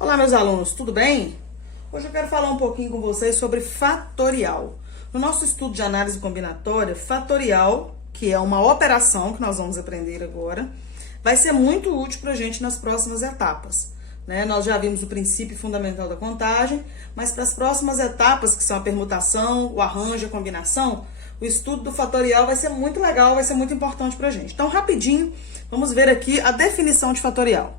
Olá, meus alunos, tudo bem? Hoje eu quero falar um pouquinho com vocês sobre fatorial. No nosso estudo de análise combinatória, fatorial, que é uma operação que nós vamos aprender agora, vai ser muito útil para a gente nas próximas etapas. Nós já vimos o princípio fundamental da contagem, mas para as próximas etapas, que são a permutação, o arranjo, a combinação, o estudo do fatorial vai ser muito legal, vai ser muito importante para a gente. Então, rapidinho, vamos ver aqui a definição de fatorial.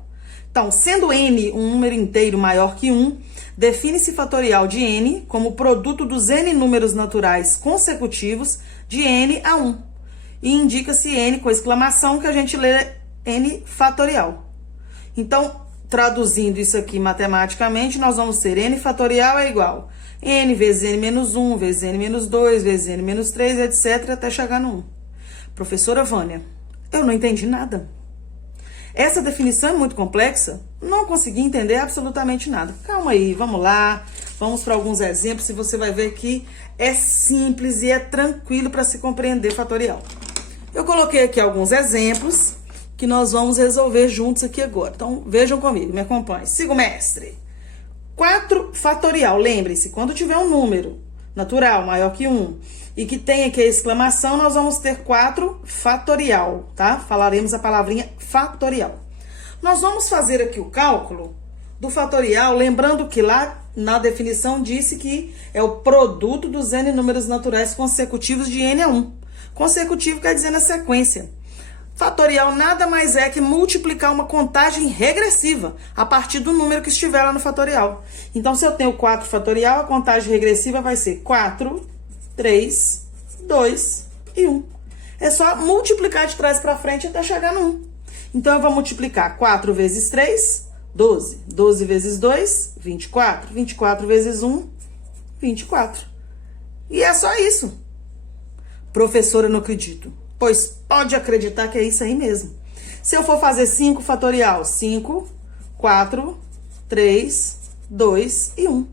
Então, sendo n um número inteiro maior que 1, define-se fatorial de n como o produto dos n números naturais consecutivos de n a 1. E indica-se n com exclamação, que a gente lê n fatorial. Então, traduzindo isso aqui matematicamente, nós vamos ter n fatorial é igual n vezes n menos 1, vezes n menos 2, vezes n menos 3, etc., até chegar no 1. Professora Vânia, eu não entendi nada. Essa definição é muito complexa, não consegui entender absolutamente nada. Calma aí, vamos lá, vamos para alguns exemplos e você vai ver que é simples e é tranquilo para se compreender fatorial. Eu coloquei aqui alguns exemplos que nós vamos resolver juntos aqui agora. Então, vejam comigo, me acompanhem. Siga o mestre. 4 fatorial, lembre-se, quando tiver um número natural maior que 1 e que tem aqui a exclamação, nós vamos ter 4 fatorial, tá? Falaremos a palavrinha fatorial. Nós vamos fazer aqui o cálculo do fatorial, lembrando que lá na definição disse que é o produto dos n números naturais consecutivos de n a 1. Consecutivo quer dizer na sequência. Fatorial nada mais é que multiplicar uma contagem regressiva a partir do número que estiver lá no fatorial. Então, se eu tenho 4 fatorial, a contagem regressiva vai ser 4, 3, 2 e 1. É só multiplicar de trás para frente até chegar no 1. Então, eu vou multiplicar 4 vezes 3, 12. 12 vezes 2, 24. 24 vezes 1, 24. E é só isso. Professora, eu não acredito. Pois pode acreditar que é isso aí mesmo. Se eu for fazer 5 fatorial, 5, 4, 3, 2 e 1.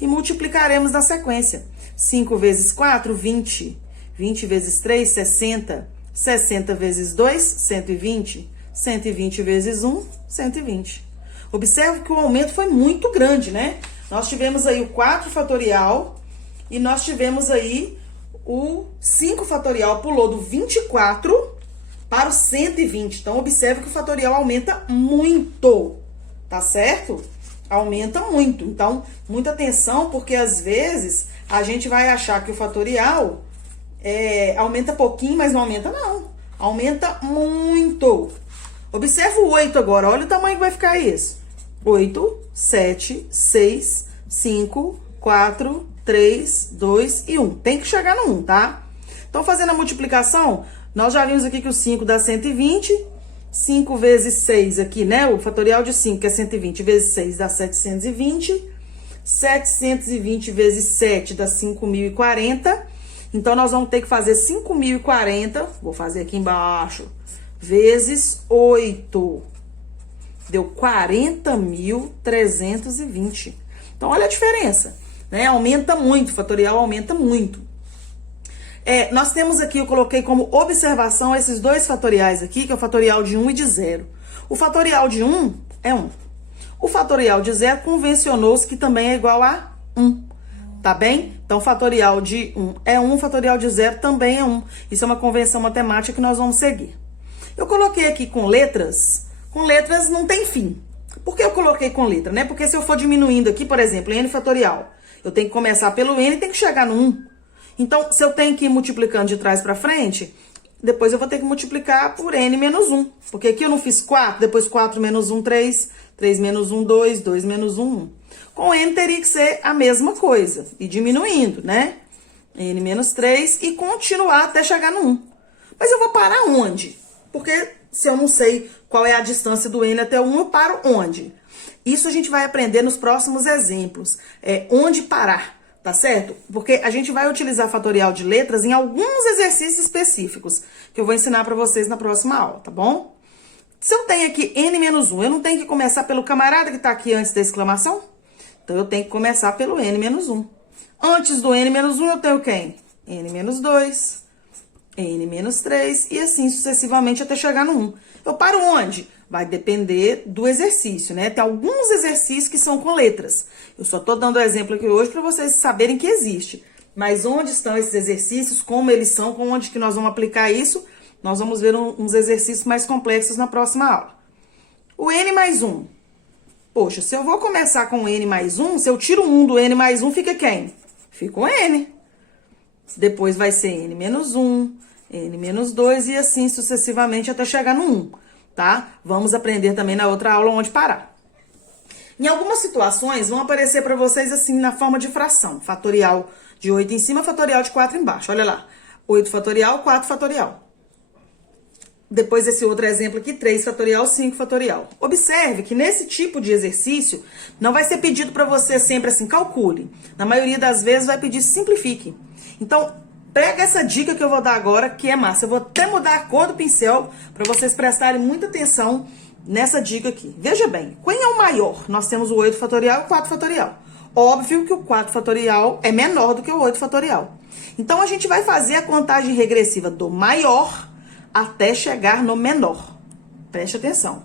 E multiplicaremos na sequência. 5 vezes 4, 20. 20 vezes 3, 60. 60 vezes 2, 120. 120 vezes 1, 120. Observe que o aumento foi muito grande, né? Nós tivemos aí o 4 fatorial e nós tivemos aí o 5 fatorial, pulou do 24 para o 120. Então, observe que o fatorial aumenta muito, tá certo? Aumenta muito. Então, muita atenção, porque às vezes a gente vai achar que o fatorial aumenta pouquinho, mas não aumenta não. Aumenta muito. Observe o 8 agora, olha o tamanho que vai ficar isso. 8, 7, 6, 5, 4, 3, 2 e 1. Tem que chegar no 1, tá? Então, fazendo a multiplicação, nós já vimos aqui que o 5 dá 120. 5 vezes 6 aqui, né? O fatorial de 5, que é 120, vezes 6 dá 720. 720 vezes 7 dá 5.040. Então, nós vamos ter que fazer 5.040, vou fazer aqui embaixo, vezes 8. Deu 40.320. Então, olha a diferença. Aumenta muito, o fatorial aumenta muito. Nós temos aqui, eu coloquei como observação esses dois fatoriais aqui, que é o fatorial de 1 e de 0. O fatorial de 1 é 1. O fatorial de 0 convencionou-se que também é igual a 1. Tá bem? Então, o fatorial de 1 é 1, o fatorial de 0 também é 1. Isso é uma convenção matemática que nós vamos seguir. Eu coloquei aqui com letras não tem fim. Por que eu coloquei com letra, né? Porque se eu for diminuindo aqui, por exemplo, n fatorial, eu tenho que começar pelo n e tem que chegar no 1. Então, se eu tenho que ir multiplicando de trás para frente, depois eu vou ter que multiplicar por n menos 1. Porque aqui eu não fiz 4, depois 4 menos 1, 3, 3 menos 1, 2, 2 menos 1, 1. Com n teria que ser a mesma coisa, e diminuindo, né? n menos 3 e continuar até chegar no 1. Mas eu vou parar onde? Porque se eu não sei qual é a distância do n até o 1, eu paro onde? Isso a gente vai aprender nos próximos exemplos. Onde parar, tá certo? Porque a gente vai utilizar fatorial de letras em alguns exercícios específicos, que eu vou ensinar para vocês na próxima aula, tá bom? Se eu tenho aqui n menos 1, eu não tenho que começar pelo camarada que tá aqui antes da exclamação? Então, eu tenho que começar pelo n menos 1. Antes do n menos 1, eu tenho quem? n menos 2, n menos 3 e assim sucessivamente até chegar no 1. Eu paro onde? Vai depender do exercício, né? Tem alguns exercícios que são com letras. Eu só tô dando exemplo aqui hoje para vocês saberem que existe. Mas onde estão esses exercícios, como eles são, com onde que nós vamos aplicar isso, nós vamos ver uns exercícios mais complexos na próxima aula. O N mais 1. Poxa, se eu vou começar com o N mais 1, se eu tiro 1 do N mais 1, fica quem? Fica o N. Depois vai ser N menos 1, N menos 2 e assim sucessivamente até chegar no 1, tá? Vamos aprender também na outra aula onde parar. Em algumas situações vão aparecer para vocês assim na forma de fração. Fatorial de 8 em cima, fatorial de 4 embaixo. Olha lá, 8 fatorial, 4 fatorial. Depois esse outro exemplo aqui, 3 fatorial, 5 fatorial. Observe que nesse tipo de exercício não vai ser pedido para você sempre assim, calcule. Na maioria das vezes vai pedir simplifique. Então, pega essa dica que eu vou dar agora, que é massa. Eu vou até mudar a cor do pincel para vocês prestarem muita atenção nessa dica aqui. Veja bem, quem é o maior? Nós temos o 8 fatorial e o 4 fatorial. Óbvio que o 4 fatorial é menor do que o 8 fatorial. Então, a gente vai fazer a contagem regressiva do maior até chegar no menor. Preste atenção,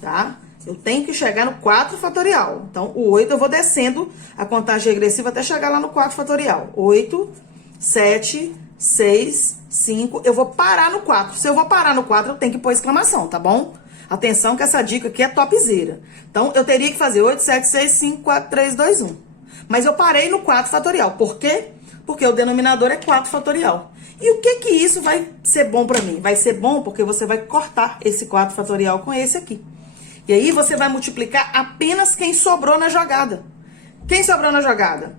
tá? Eu tenho que chegar no 4 fatorial. Então, o 8 eu vou descendo a contagem regressiva até chegar lá no 4 fatorial. 8, 7, 6, 5. Eu vou parar no 4. Se eu vou parar no 4, eu tenho que pôr exclamação, tá bom? Atenção que essa dica aqui é topzera. Então, eu teria que fazer 8, 7, 6, 5, 4, 3, 2, 1. Mas eu parei no 4 fatorial. Por quê? Porque o denominador é 4 fatorial. E o que isso vai ser bom pra mim? Vai ser bom porque você vai cortar esse 4 fatorial com esse aqui. E aí você vai multiplicar apenas quem sobrou na jogada. Quem sobrou na jogada?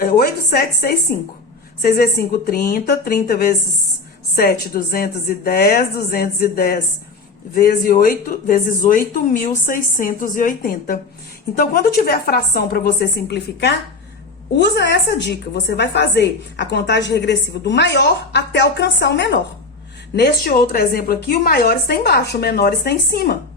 8, 7, 6, 5. 6 vezes 5, 30. 30 vezes 7, 210. 210 vezes 8, 1.680. Então, quando tiver a fração para você simplificar, usa essa dica. Você vai fazer a contagem regressiva do maior até alcançar o menor. Neste outro exemplo aqui, o maior está embaixo, o menor está em cima.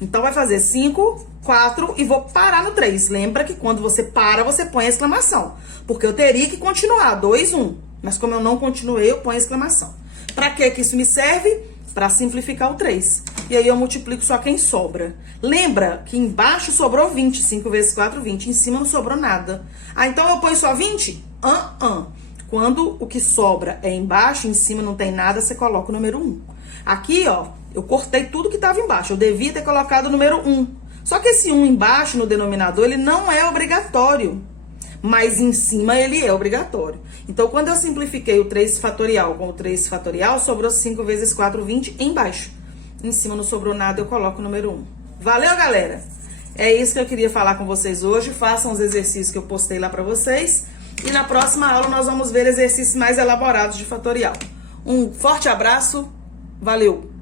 Então, vai fazer 5, 4 e vou parar no 3. Lembra que quando você para, você põe a exclamação. Porque eu teria que continuar, 2, 1. Mas como eu não continuei, eu ponho a exclamação. Para que isso me serve? Para simplificar o 3. E aí eu multiplico só quem sobra. Lembra que embaixo sobrou 20. 5 vezes 4, 20. Em cima não sobrou nada. Ah, então eu ponho só 20? Quando o que sobra é embaixo, em cima não tem nada, você coloca o número 1. Aqui, ó, eu cortei tudo que estava embaixo. Eu devia ter colocado o número 1. Só que esse 1 embaixo no denominador, ele não é obrigatório. Mas em cima ele é obrigatório. Então, quando eu simplifiquei o 3 fatorial com o 3 fatorial, sobrou 5 vezes 4, 20 embaixo. Em cima não sobrou nada, eu coloco o número 1. Valeu, galera? É isso que eu queria falar com vocês hoje. Façam os exercícios que eu postei lá pra vocês. E na próxima aula nós vamos ver exercícios mais elaborados de fatorial. Um forte abraço. Valeu!